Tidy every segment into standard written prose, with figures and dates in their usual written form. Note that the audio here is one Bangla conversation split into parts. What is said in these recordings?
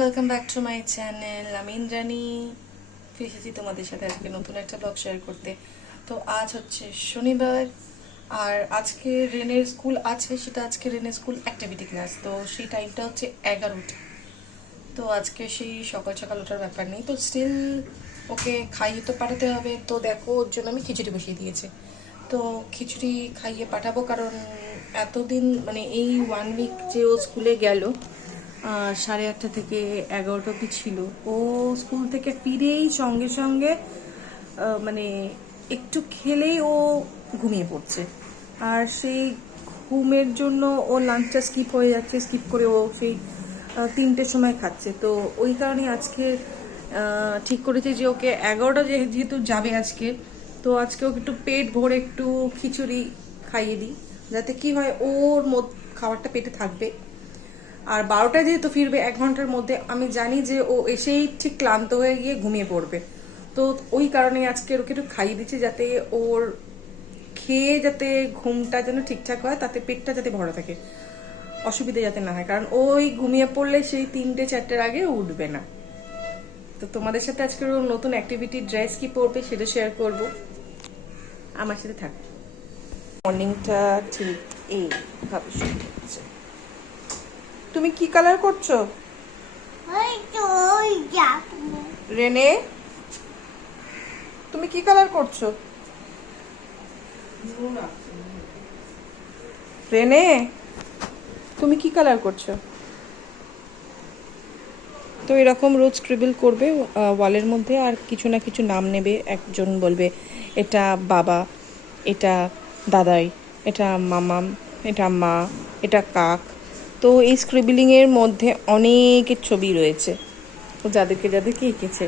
Welcome back to my channel. আমি ইন্দ্রাণী ফিরে এসেছি তোমাদের সাথে আজকে নতুন একটা ব্লগ শেয়ার করতে। তো আজ হচ্ছে শনিবার, আর আজকে রেনের স্কুল আছে, সেটা আজকে রেনের স্কুল অ্যাক্টিভিটি ক্লাস। তো সেই টাইমটা হচ্ছে 11টা। তো আজকে সেই সকাল সকাল ওঠার ব্যাপার নেই, তো স্টিল ওকে খাইয়ে তো পাঠাতে হবে। তো দেখো, ওর জন্য আমি খিচুড়ি বসিয়ে দিয়েছি। তো খিচুড়ি খাইয়ে পাঠাবো, কারণ এতদিন মানে এই 1 উইক যে ও স্কুলে গেল 8:30 থেকে 11টা অবধি ছিল, ও স্কুল থেকে ফিরেই সঙ্গে সঙ্গে মানে একটু খেলেই ও ঘুমিয়ে পড়ছে। আর সেই ঘুমের জন্য ও লাঞ্চটা স্কিপ হয়ে যাচ্ছে, স্কিপ করে ও সেই 3টের সময় খাচ্ছে। তো ওই কারণে আজকে ঠিক করেছি যে ওকে 11টা যেহেতু যাবে আজকে, তো আজকে ওকে একটু পেট ভরে একটু খিচুড়ি খাইয়ে দিই, যাতে কি হয় ওর খাবারটা পেটে থাকবে। আর 12টায় যেহেতু ফিরবে 1 ঘন্টার মধ্যে, আমি জানি যে ও এসেই ঠিক ক্লান্ত হয়ে গিয়ে ঘুমিয়ে পড়বে। তো ওই কারণে আজকে ওকে একটু খাইয়ে দিচ্ছি, যাতে ওর খেয়ে যাতে ঘুমটা যেন ঠিকঠাক হয়, তাতে পেটটা যাতে ভরা থাকে, অসুবিধা যাতে না হয়। কারণ ওই ঘুমিয়ে পড়লে সেই 3টে-4টের আগে উঠবে না। তো তোমাদের সাথে আজকে ওর নতুন অ্যাক্টিভিটি ড্রেস কি পরবে সেটা শেয়ার করব, আমার সাথে থাকবে। মর্নিংটা ঠিক এইভাবে শুরু হচ্ছে। তুমি কি কালার করছো রেনে? তুমি কি কালার করছো রেনে? তুমি কি কালার করছো? তো এরকম রোজ স্ক্রিবল করবে ওয়ালের মধ্যে, আর কিছু না কিছু নাম নেবে। একজন বলবে এটা বাবা, এটা দাদাই, এটা মামাম, এটা মা, এটা কাক। তো এই স্ক্রিবলিংয়ের মধ্যে অনেকের ছবি রয়েছে, ও যাদেরকে যাদেরকে এঁকেছে।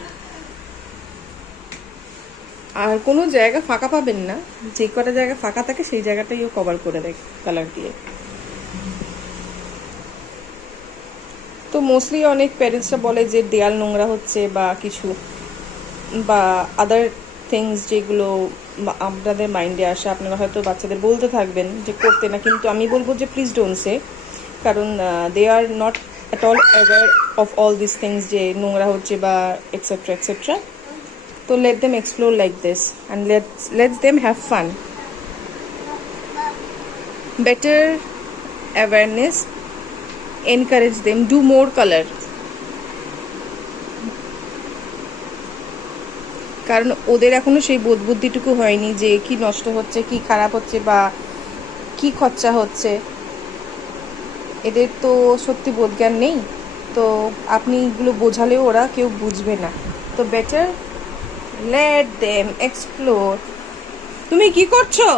আর কোনো জায়গা ফাঁকা পাবেন না, যে কটা জায়গা ফাঁকা থাকে সেই জায়গাটাই ও কভার করে দেয় কালার দিয়ে। তো মোস্টলি অনেক প্যারেন্টসরা বলে যে দেয়াল নোংরা হচ্ছে বা কিছু, বা আদার থিংস যেগুলো আপনাদের মাইন্ডে আসে, আপনারা হয়তো বাচ্চাদের বলতে থাকবেন যে করতে না, কিন্তু আমি বলবো যে প্লিজ ডোন্ট সে, কারণ they are not at all aware of all this things যে নোংরা হচ্ছে বা এটসেট্রা এটসেট্রা। তো let them explore like this and lets them have fun. Better awareness, encourage them, do more color. কারণ ওদের এখনো সেই বোধ বুদ্ধিটুকু হয়নি যে কি নষ্ট হচ্ছে, কি খারাপ হচ্ছে, বা কি খরচা হচ্ছে। এদের তো সত্যি বোধজ্ঞান নেই। তো আপনি এগুলো বোঝালেও ওরা কেউ বুঝবে না। তো বেটার লেট দেম এক্সপ্লোর। তুমি কি করছো?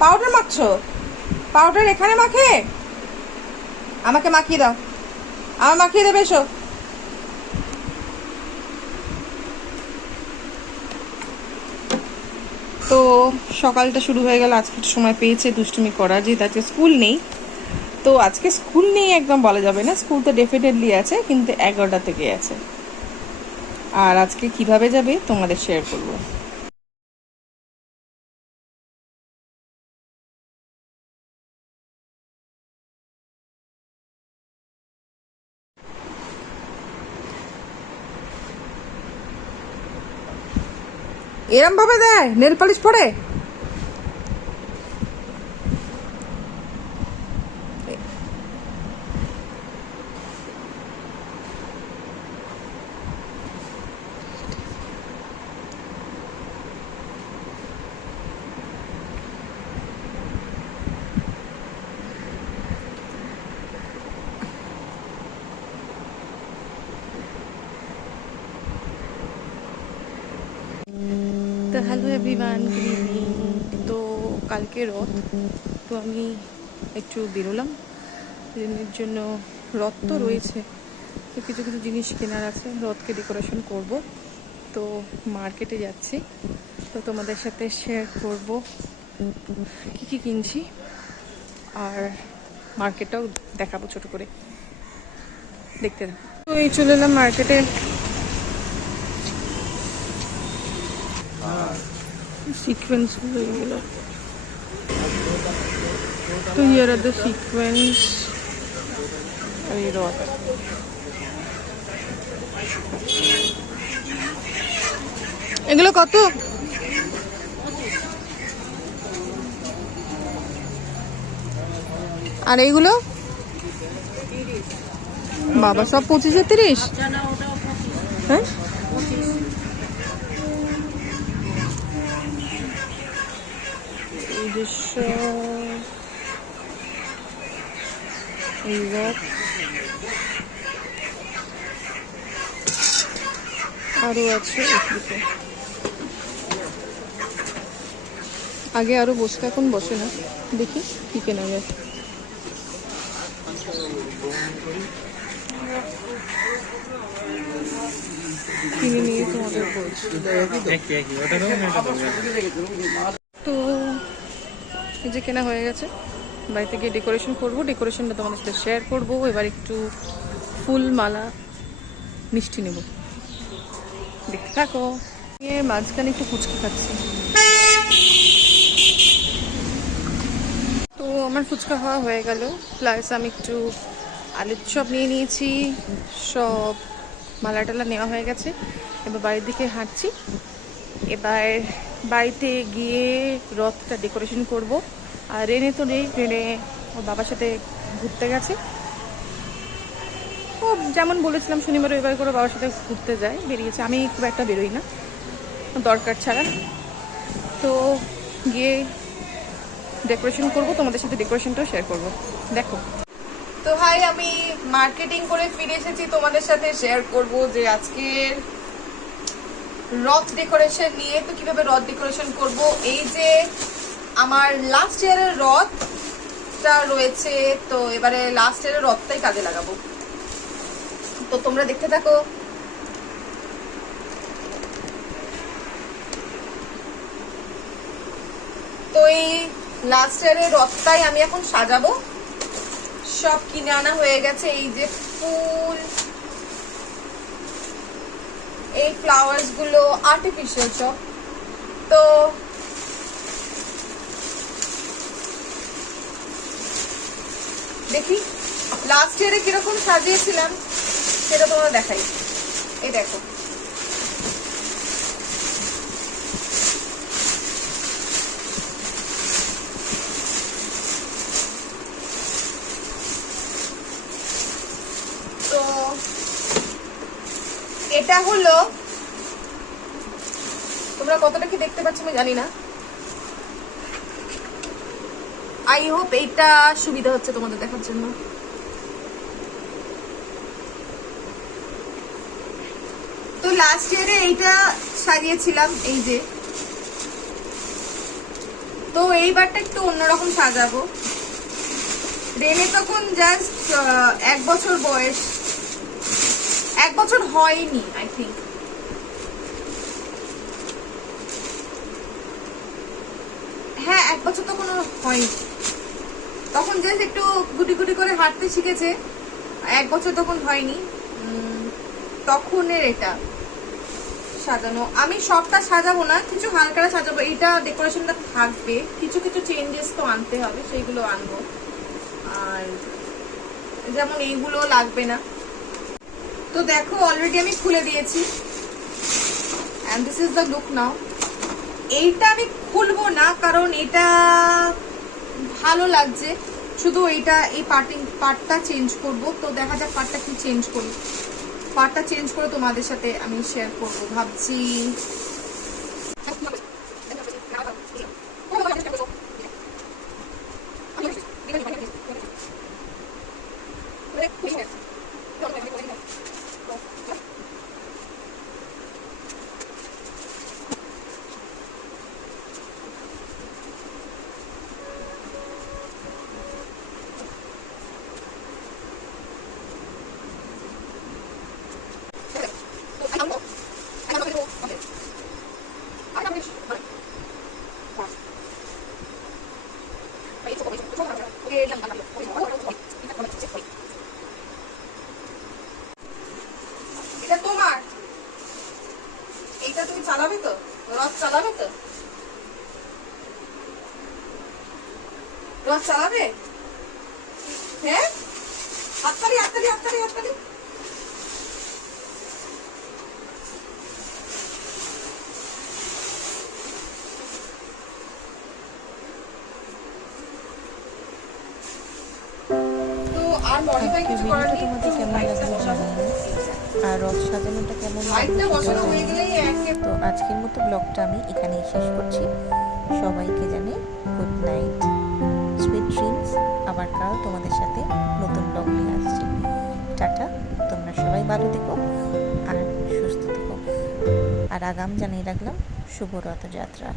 পাউডার মাখছো? পাউডার এখানে মাখে? আমাকে মাখিয়ে দাও, আমার মাখিয়ে দেবে, এসো। তো সকালটা শুরু হয়ে গেল, আজকে সময় পেয়েছে দুষ্টুমি করার, যেহেতু আজকে স্কুল নেই। তো আজকে স্কুল নেই একদম বলা যাবে না, স্কুল তো ডেফিনেটলি আছে, কিন্তু 11টা থেকে আছে। আর আজকে কিভাবে যাবে তোমাদের শেয়ার করবো। এরম ভাবে দেয় নেল পালিশ পরে? তো হ্যালো এভরিওয়ান, গুড ইভিনিং। তো কালকে রথ, তো আমি একটু বেরোলাম দিনের জন্য। রথ তো রয়েছে, তো কিছু কিছু জিনিস কেনার আছে, রথকে ডেকোরেশন করব। তো মার্কেটে যাচ্ছি, তো তোমাদের সাথে শেয়ার করব কী কী কিনছি, আর মার্কেটটাও দেখাবো ছোট করে, দেখতে থাকো। তো এই চলে এলাম মার্কেটে। সিকোয়েন্সগুলো এগুলো, তো হিয়ার আর দ্য সিকোয়েন্স। আর এই রথ, এগুলো কত? আর এইগুলো বাবা সব 25 30? হ্যাঁ আরো আছে এদিকে। আগে আরো বসতো, এখন বসে না। দেখি কি কেনা যায়। কিনে নিয়ে তোমাদের বলছি। তো এই যে কেনা হয়ে গেছে, বাড়িতে গিয়ে ডেকোরেশন করবো। ডেকোরেশনটা তোমাদের সাথে শেয়ার করবো। এবার একটু ফুল মালা মিষ্টি নেব, দেখতে থাকো। এর মাঝখানে একটু ফুচকা খাচ্ছি। তো আমার ফুচকা খাওয়া হয়ে গেল, প্লাস আমি একটু আলুর চপ নিয়ে নিয়েছি। সব মালা টালা নেওয়া হয়ে গেছে। এবার বাড়ির দিকে হাঁটছি। এবার বাড়িতে গিয়ে রথটা ডেকোরেশন করব। আর রেনে তো নেই, রেনে ওর বাবার সাথে ঘুরতে গেছে। ও যেমন বলেছিলাম শনিবার রবিবার করে বাবার সাথে ঘুরতে যায়, বেরিয়েছে। আমি খুব একটা বেরোই না দরকার ছাড়া। তো গিয়ে ডেকোরেশন করব, তোমাদের সাথে ডেকোরেশনটাও শেয়ার করব, দেখো। তো হাই, আমি মার্কেটিং করে ফিরে এসেছি, তোমাদের সাথে শেয়ার করব যে আজকের রথ ডেকোরেশন নিয়ে। তো কিভাবে রথ ডেকোরেশন করব, এই যে আমার লাস্ট ইয়ারের রথটা রয়েছে, তো এবারে লাস্ট ইয়ারের রথটাই কাজে লাগাবো। তো তোমরা দেখতে থাকো। তো এই লাস্ট ইয়ারের রথটাই আমি এখন সাজাবো। সব কিনে আনা হয়ে গেছে, এই যে ফুল, এই ফ্লাওয়ার্স গুলো আর্টিফিশিয়াল সব। তো দেখি লাস্ট ইয়ারে কিরকম সাজিয়েছিলাম সেটা তোমরা দেখাই। এই দেখো, তো এটা হলো, তোমরা কতটা কি দেখতে পাচ্ছ আমি জানি না। আই হোপ এইটা সুবিধা হচ্ছে তোমাদের দেখার জন্য। তো লাস্ট ইয়ারে এইটা সাজিয়েছিলাম, এই যে। তো এইবারটা একটু অন্যরকম সাজাবো। রেনে তখন জাস্ট 1 বছর বয়স, 1 বছর হয়নি আই থিঙ্ক। হ্যাঁ 1 বছর তখন হয়নি, তখন জাস্ট একটু গুটি গুটি করে হাঁটতে শিখেছে। 1 বছর তখন হয়নি, তখনের এটা সাজানো। আমি সবটা সাজাবো না, কিছু হালকা সাজাবো। এইটা ডেকোরেশনটা থাকবে, কিছু কিছু চেঞ্জেস তো আনতে হবে, সেইগুলো আনবো। আর যেমন এইগুলো লাগবে না। তো দেখো অলরেডি আমি খুলে দিয়েছি, and this is the look now. এইটা আমি খুলবো না কারণ এটা ভালো লাগছে, শুধু এইটা এই পার্টটা চেঞ্জ করব। তো দেখা যাক পার্টটা কি চেঞ্জ করি। পার্টটা চেঞ্জ করে তোমাদের সাথে আমি শেয়ার করব ভাবছি। এটা তোমার, এইটা তুমি চালাবে তো, রথ চালাবে তো, রথ চালাবে? হ্যাঁ, হাততালি হাততালি হাততালি হাততালি। আজকে ভিডিওটা তোমাদের কেমন লাগলো জানাই, আর রথ সাজানোটা কেমন লাগলো সেটাও জানাই। তো আজকের মতো ব্লগটা আমি এখানেই শেষ করছি। সবাইকে জানাই গুড নাইট, সুইট ড্রিমস। আবার কাল তোমাদের সাথে নতুন ব্লগ নিয়ে আসছি। টাটা, তোমরা সবাই ভালো থেকো আর সুস্থ থেকো। আর আগাম জানিয়ে রাখলাম শুভ রথযাত্রা।